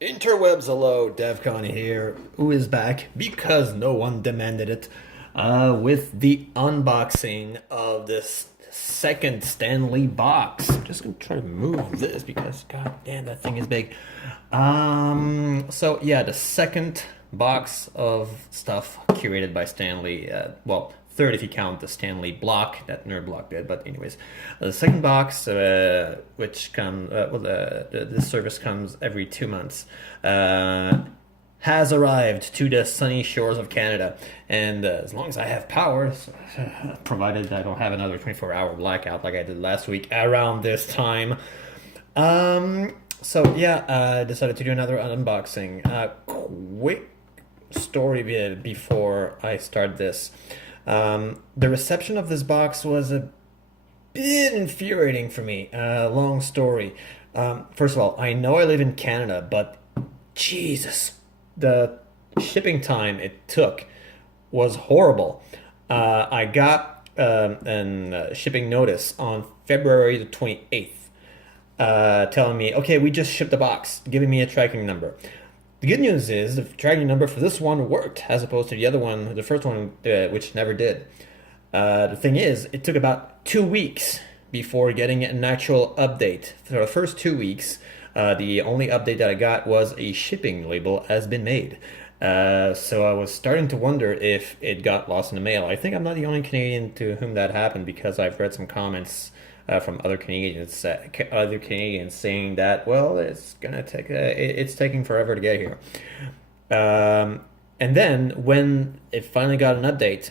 Interwebs, hello, Devcon here, who is back because no one demanded it, with the unboxing of this second Stanley box. I'm just gonna try to move this because, god damn, that thing is big. So yeah, the second box of stuff curated by Stanley, well, third if you count the Stanley block that Nerd Block did. But anyways, the second box, which comes, this service comes every 2 months, has arrived to the sunny shores of Canada. And as long as I have power, provided I don't have another 24-hour blackout like I did last week around this time. So yeah, I decided to do another unboxing. Quick story before I start this. The reception of this box was a bit infuriating for me. Long story. First of all, I know I live in Canada, but Jesus, the shipping time it took was horrible. I got a shipping notice on February the 28th, telling me, okay, we just shipped the box, giving me a tracking number. The good news is the tracking number for this one worked, as opposed to the other one, the first one, which never did. The thing is, it took about 2 weeks before getting an actual update. For the first 2 weeks, the only update that I got was a shipping label has been made. So I was starting to wonder if it got lost in the mail. I think I'm not the only Canadian to whom that happened, because I've read some comments from other Canadians saying that, well, it's gonna take it's taking forever to get here. And then when it finally got an update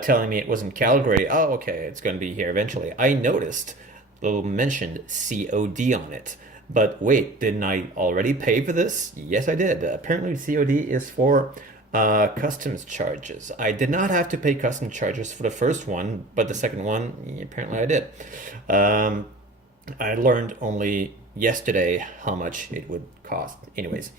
telling me it was in Calgary, oh, okay, it's going to be here eventually. I noticed the little mentioned COD on it. But wait, didn't I already pay for this? Yes, I did. Apparently, COD is for customs charges. I did not have to pay customs charges for the first one, but the second one, apparently I did. I learned only yesterday how much it would cost. Anyways,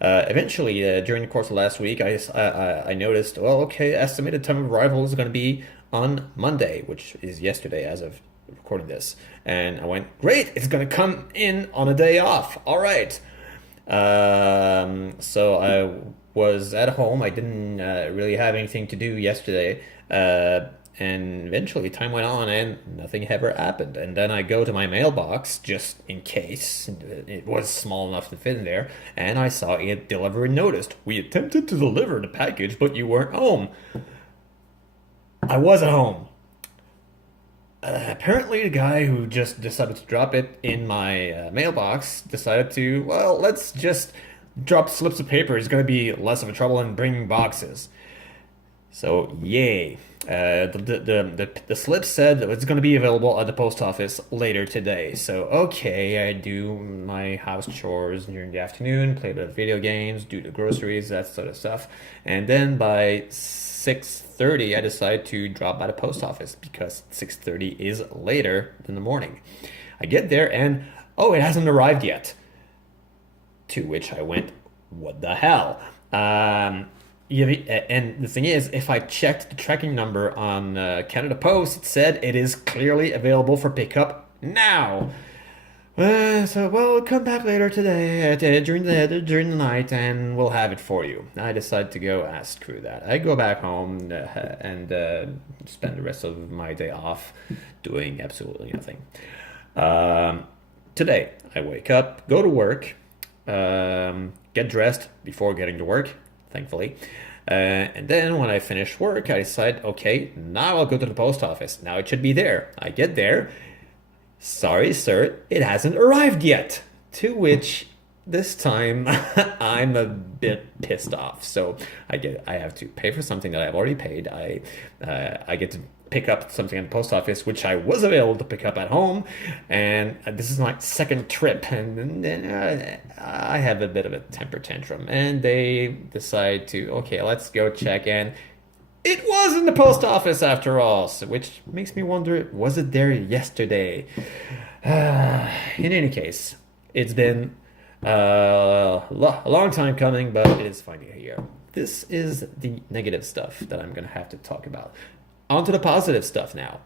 eventually, during the course of last week, I noticed, well, okay, estimated time of arrival is going to be on Monday, which is yesterday as of recording this. And I went, great, it's going to come in on a day off. All right. So I was at home. I didn't really have anything to do yesterday. And eventually time went on and nothing ever happened. And then I go to my mailbox just in case. It was small enough to fit in there. And I saw a delivery notice. We attempted to deliver the package, but you weren't home. I was at home. Apparently, the guy who just decided to drop it in my mailbox decided to, well, let's just drop slips of paper. It's going to be less of a trouble than bringing boxes. So, yay. The slip said that it's going to be available at the post office later today. So, okay, I do my house chores during the afternoon, play a bit of video games, do the groceries, that sort of stuff. And then by 6:30, I decide to drop by the post office because 6:30 is later than the morning. I get there and, oh, it hasn't arrived yet. To which I went, what the hell? And the thing is, if I checked the tracking number on Canada Post, it said it is clearly available for pickup now. So, well, come back later today during the night, and we'll have it for you. I decide to go, screw that. I go back home and spend the rest of my day off doing absolutely nothing. Today, I wake up, go to work, get dressed before getting to work, thankfully. And then when I finish work, I decide, okay, now I'll go to the post office. Now it should be there. I get there. Sorry, sir, it hasn't arrived yet. To which, this time, I'm a bit pissed off. So I have to pay for something that I've already paid. I get to pick up something at the post office, which I was available to pick up at home. And this is my second trip. And then I have a bit of a temper tantrum. And they decide to, okay, let's go check. And it was in the post office after all, so, which makes me wonder, was it there yesterday? In any case, it's been a long time coming, but it is finally here. This is the negative stuff that I'm going to have to talk about. On to the positive stuff now.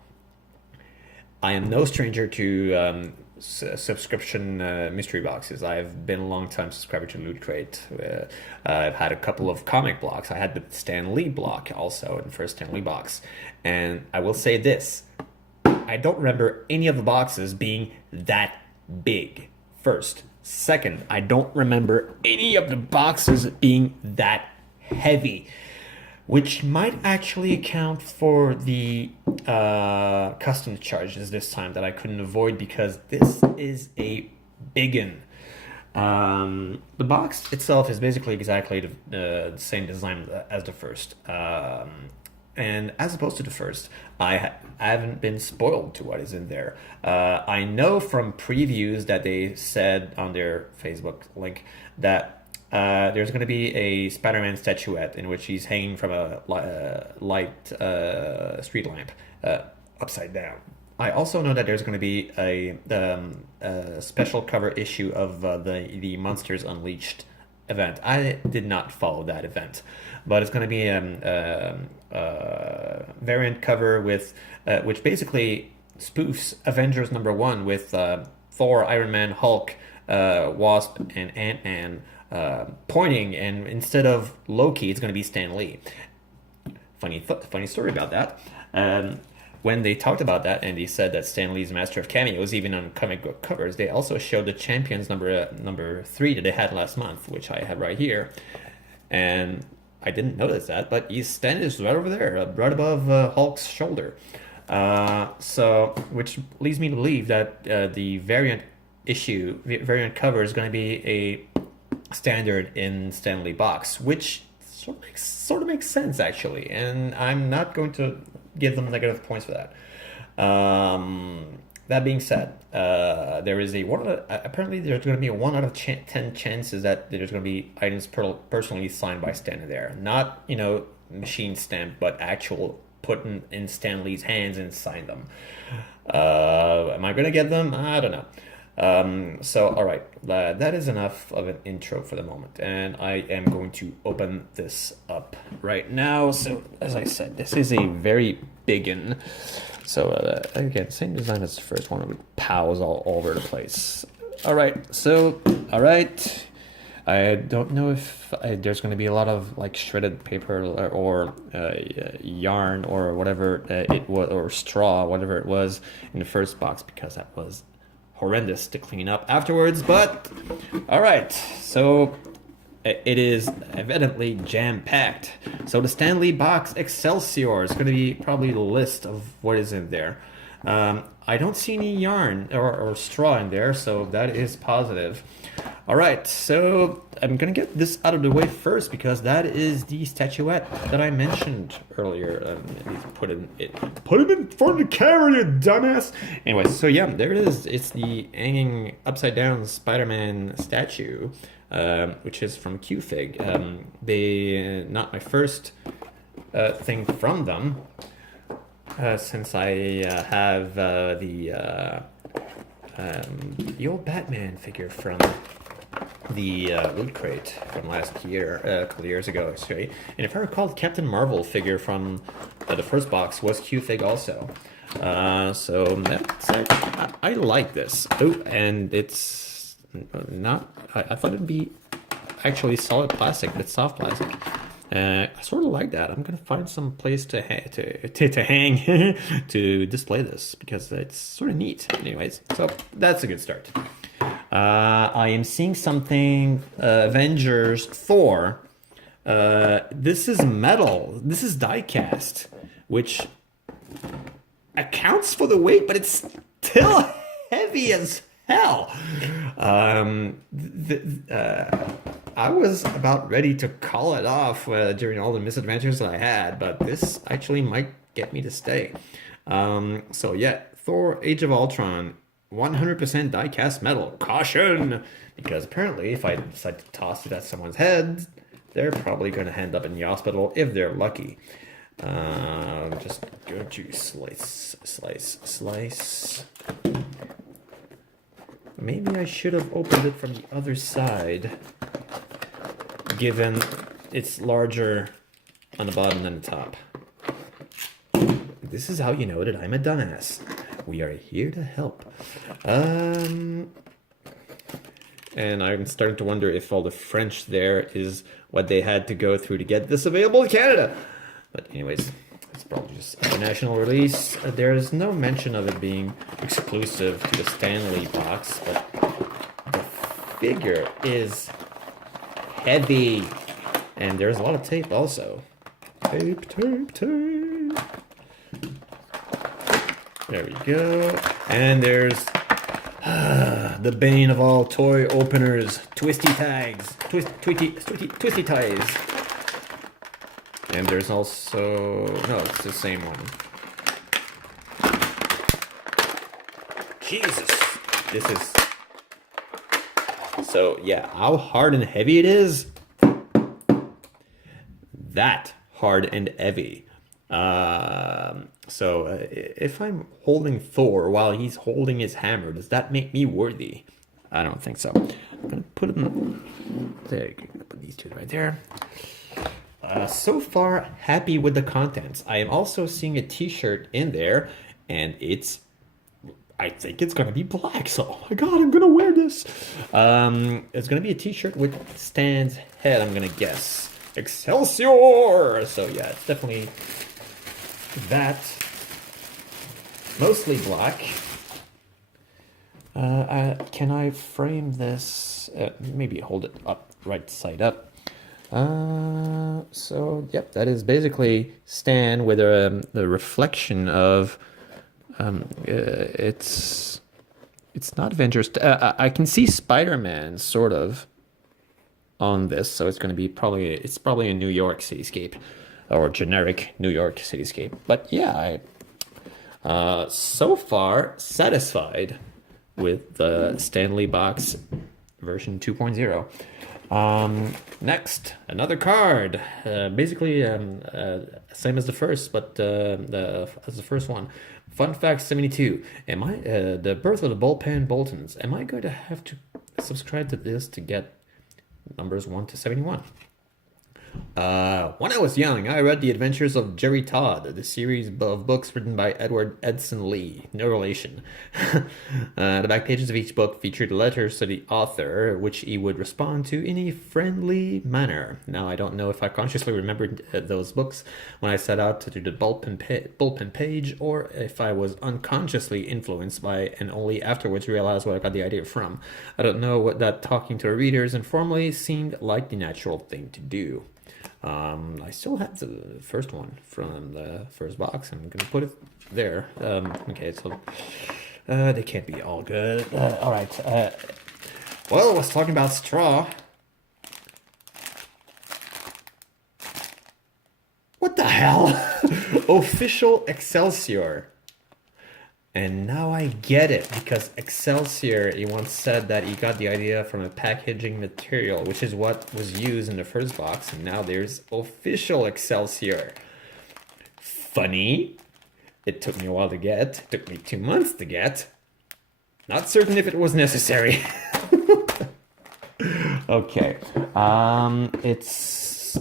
I am no stranger to subscription mystery boxes. I've been a long time subscriber to Loot Crate. I've had a couple of comic blocks. I had the Stan Lee block also in the first Stan Lee box. And I will say this, I don't remember any of the boxes being that big. First. Second, I don't remember any of the boxes being that heavy, which might actually account for the customs charges this time that I couldn't avoid, because this is a biggin. The box itself is basically exactly the same design as the first. And as opposed to the first, I haven't been spoiled to what is in there. I know from previews that they said on their Facebook link that there's going to be a Spider-Man statuette in which he's hanging from a light street lamp upside down. I also know that there's going to be a special cover issue of the Monsters Unleashed event. I did not follow that event, but it's going to be a variant cover with which basically spoofs Avengers #1 with Thor, Iron Man, Hulk, Wasp, and Ant-Man pointing, and instead of Loki, it's going to be Stan Lee. Funny story about that. When they talked about that and they said that Stan Lee's master of cameos, even on comic book covers, they also showed the Champions number 3 that they had last month, which I have right here. And I didn't notice that, but Stan is right over there, right above Hulk's shoulder. So, which leads me to believe that the variant cover is going to be a standard in Stan Lee box, which sort of makes sense actually, and I'm not going to give them negative points for that. That being said, there is apparently there's going to be a 1 out of 10 chances that there's going to be items personally signed by Stan there, not machine stamped, but actual put in Stan Lee's hands and sign them. Am I going to get them? I don't know. So, all right, that is enough of an intro for the moment, and I am going to open this up right now. So, as I said, this is a very big one. So, again, same design as the first one with POWs all over the place. All right, I don't know if there's going to be a lot of like shredded paper or yarn or whatever it was, or straw, whatever it was in the first box, because that was horrendous to clean up afterwards. But all right, so it is evidently jam-packed. So the Stan Lee box Excelsior is going to be probably the list of what is in there. I don't see any yarn or straw in there, so that is positive. All right, so I'm going to get this out of the way first, because that is the statuette that I mentioned earlier. Put it in front of the camera, you dumbass. Anyway, so yeah, there it is. It's the hanging upside down Spider-Man statue, which is from Q-Fig. Not my first thing from them, since I have the old Batman figure from the Loot Crate from last year, a couple of years ago, actually. And if I recall, the Captain Marvel figure from the first box was Q-Fig also. So that's, I like this. Oh, and it's not, I thought it'd be actually solid plastic, but it's soft plastic. I sort of like that. I'm gonna find some place to hang to display this, because it's sort of neat. Anyways, so that's a good start. I am seeing something Avengers Thor. This is metal. This is die cast, which accounts for the weight, but it's still heavy as hell. I was about ready to call it off during all the misadventures that I had, but this actually might get me to stay. So yeah, Thor Age of Ultron, 100% die-cast metal. Caution! Because apparently if I decide to toss it at someone's head, they're probably going to end up in the hospital if they're lucky. Just go to slice. Maybe I should have opened it from the other side, given it's larger on the bottom than the top. This is how you know that I'm a dumbass. we are here to help. And I'm starting to wonder if all the French there is what they had to go through to get this available in Canada. But anyways, it's probably just international release. There's no mention of it being exclusive to the Stanley box, but the figure is heavy. And there's a lot of tape also. Tape, tape, tape. There we go. And there's the bane of all toy openers, twisty tags. Twisty ties. And there's also, no, it's the same one. Jesus, this is, so yeah, how hard and heavy it is. That hard and heavy. So if I'm holding Thor while he's holding his hammer, does that make me worthy? I don't think so. I'm gonna put them there. I'm gonna put these two right there. So far, happy with the contents. I am also seeing a T-shirt in there, and I think it's gonna be black. So, oh my god, I'm gonna wear this. It's gonna be a T-shirt with Stan's head. I'm gonna guess. Excelsior! So yeah, it's definitely that. Mostly black. Can I frame this? Maybe hold it up, right side up. So yep, that is basically Stan with the reflection of it's not Avengers. I can see Spider-Man sort of on this, so it's going to be probably a New York cityscape or generic New York cityscape. But yeah, I so far satisfied with the Stanley box version 2.0. Next, another card. Basically, same as the first, but as the first one. Fun fact 72. Am I the birth of the bullpen Boltons? Am I going to have to subscribe to this to get numbers 1 to 71? When I was young, I read The Adventures of Jerry Todd, the series of books written by Edward Edson Lee, no relation. The back pages of each book featured letters to the author, which he would respond to in a friendly manner. Now, I don't know if I consciously remembered those books when I set out to do the bullpen page, or if I was unconsciously influenced by and only afterwards realized where I got the idea from. I don't know what that talking to the readers informally seemed like the natural thing to do. I still have the first one from the first box. I'm gonna put it there. Okay, so they can't be all good. All right. Well, let's talk about straw. What the hell? Official Excelsior. And now I get it, because Excelsior, he once said that he got the idea from a packaging material, which is what was used in the first box, and now there's official Excelsior. Funny. It took me a while to get. It took me 2 months to get. Not certain if it was necessary. Okay. It's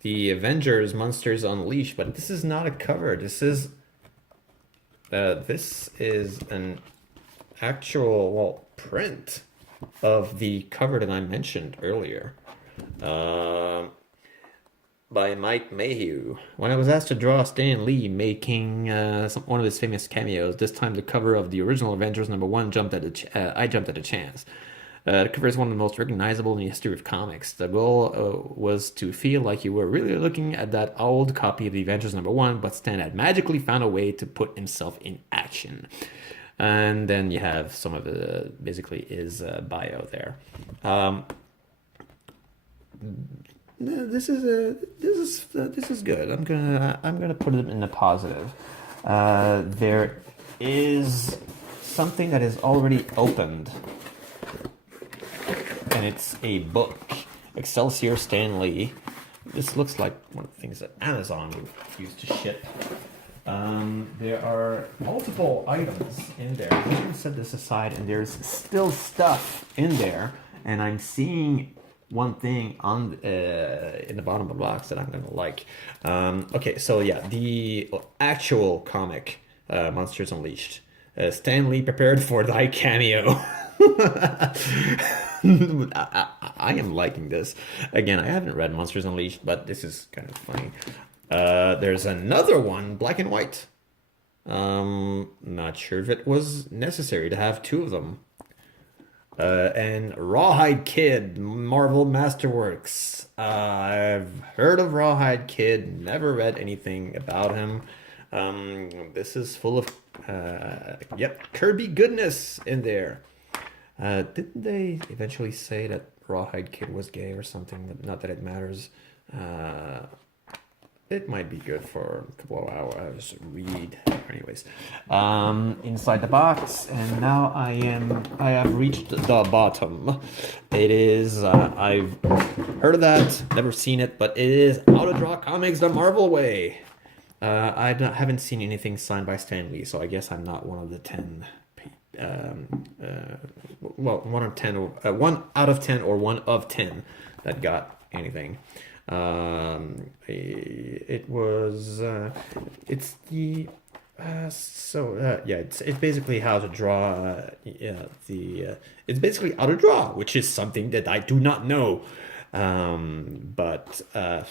the Avengers Monsters Unleashed, but this is not a cover. This is an actual, print of the cover that I mentioned earlier, by Mike Mayhew. When I was asked to draw Stan Lee making one of his famous cameos, this time the cover of the original Avengers #1 I jumped at a chance. The cover is one of the most recognizable in the history of comics. The goal was to feel like you were really looking at that old copy of the Avengers #1, but Stan had magically found a way to put himself in action. And then you have some of the, basically his bio there. This is good. I'm gonna put it in the positive. There is something that is already opened. And it's a book, Excelsior Stan Lee. This looks like one of the things that Amazon would use to ship. There are multiple items in there. I'm going to set this aside, and there's still stuff in there. And I'm seeing one thing on in the bottom of the box that I'm going to like. Okay, so yeah, the actual comic Monsters Unleashed. Stan Lee prepared for thy cameo. I am liking this. Again, I haven't read Monsters Unleashed, but this is kind of funny. There's another one, black and white. Not sure if it was necessary to have two of them. And Rawhide Kid, Marvel Masterworks. I've heard of Rawhide Kid, never read anything about him. This is full of, Kirby goodness in there. Didn't they eventually say that Rawhide Kid was gay or something? Not that it matters. It might be good for a couple of hours read. Anyways, inside the box, and now I have reached the bottom. It is, I've heard of that, never seen it, but it is How to Draw Comics the Marvel Way. I haven't seen anything signed by Stan Lee, so I guess I'm not one of the 10. Well, 1 of 10, 1 out of 10, or 1 of 10 that got anything. It was it's the it's basically how to draw it's basically how to draw, which is something that I do not know, but am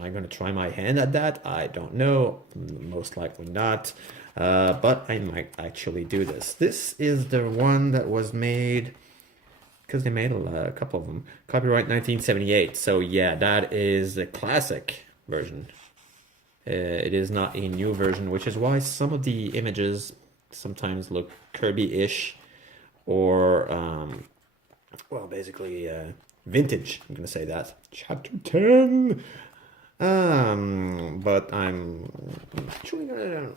I going to try my hand at that? I don't know, most likely not, but I might actually do this. This is the one that was made, because they made a couple of them. Copyright 1978. So yeah, that is the classic version. It is not a new version, which is why some of the images sometimes look Kirby-ish, or well, basically vintage. I'm gonna say that. Chapter 10. But I'm actually gonna.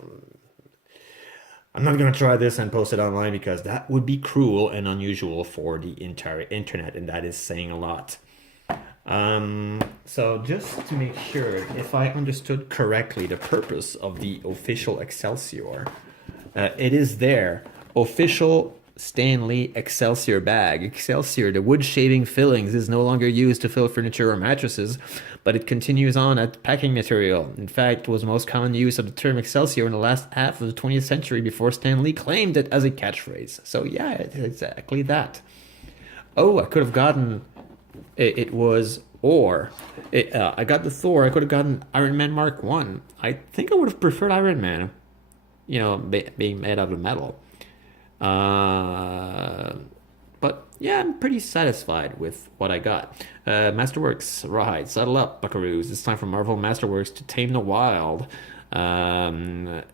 I'm not going to try this and post it online, because that would be cruel and unusual for the entire internet, and that is saying a lot. So just to make sure, if I understood correctly the purpose of the official Excelsior, it is there. Official Stan Lee Excelsior bag. Excelsior, the wood shaving fillings, is no longer used to fill furniture or mattresses, but it continues on as packing material. In fact, it was the most common use of the term Excelsior in the last half of the 20th century before Stan Lee claimed it as a catchphrase. So yeah, it's exactly that. Oh, I could have gotten... It was... I got the Thor. I could have gotten Iron Man Mark 1. I think I would have preferred Iron Man, being made out of metal. But yeah, I'm pretty satisfied with what I got. Masterworks, Rawhide, saddle up, buckaroos. It's time for Marvel Masterworks to tame the wild. Wild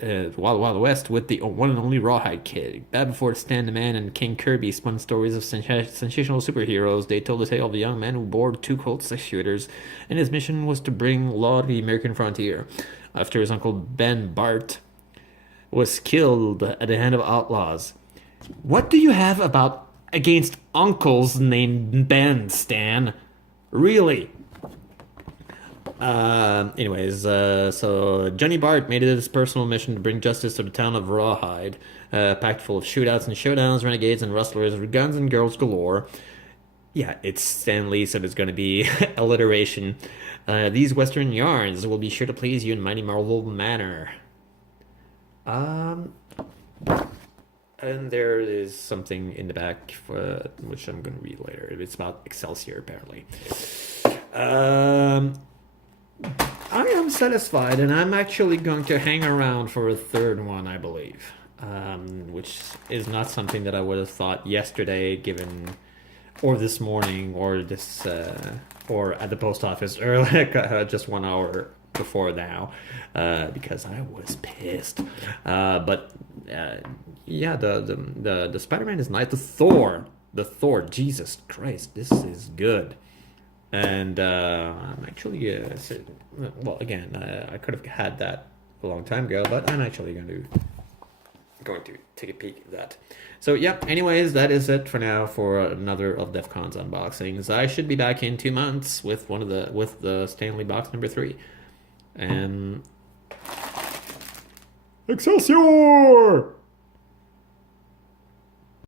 West with the one and only Rawhide Kid. Bad before Stan the Man and King Kirby spun stories of sensational superheroes, they told the tale of a young man who bored 2 Colt 6-shooters, and his mission was to bring law to the American frontier. After his uncle Ben Bart was killed at the hand of outlaws. What do you have against uncles named Ben, Stan? Really? So Johnny Bart made it his personal mission to bring justice to the town of Rawhide, packed full of shootouts and showdowns, renegades and rustlers with guns and girls galore. Yeah, it's Stan Lee, so there's going to be alliteration. These Western yarns will be sure to please you in mighty Marvel manner. And there is something in the back, which I'm going to read later. It's about Excelsior, apparently. I am satisfied, and I'm actually going to hang around for a third one, I believe. Which is not something that I would have thought yesterday, or this morning, or or at the post office earlier, just 1 hour before now, because I was pissed. But yeah, the Spider-Man is nice. The Thor, Jesus Christ, this is good. And I'm actually, well, again, I could have had that a long time ago, but I'm actually going to take a peek at that. So yeah, anyways, that is it for now for another of Devcon's unboxings. I should be back in 2 months with the Stan Lee box number 3. And Excelsior!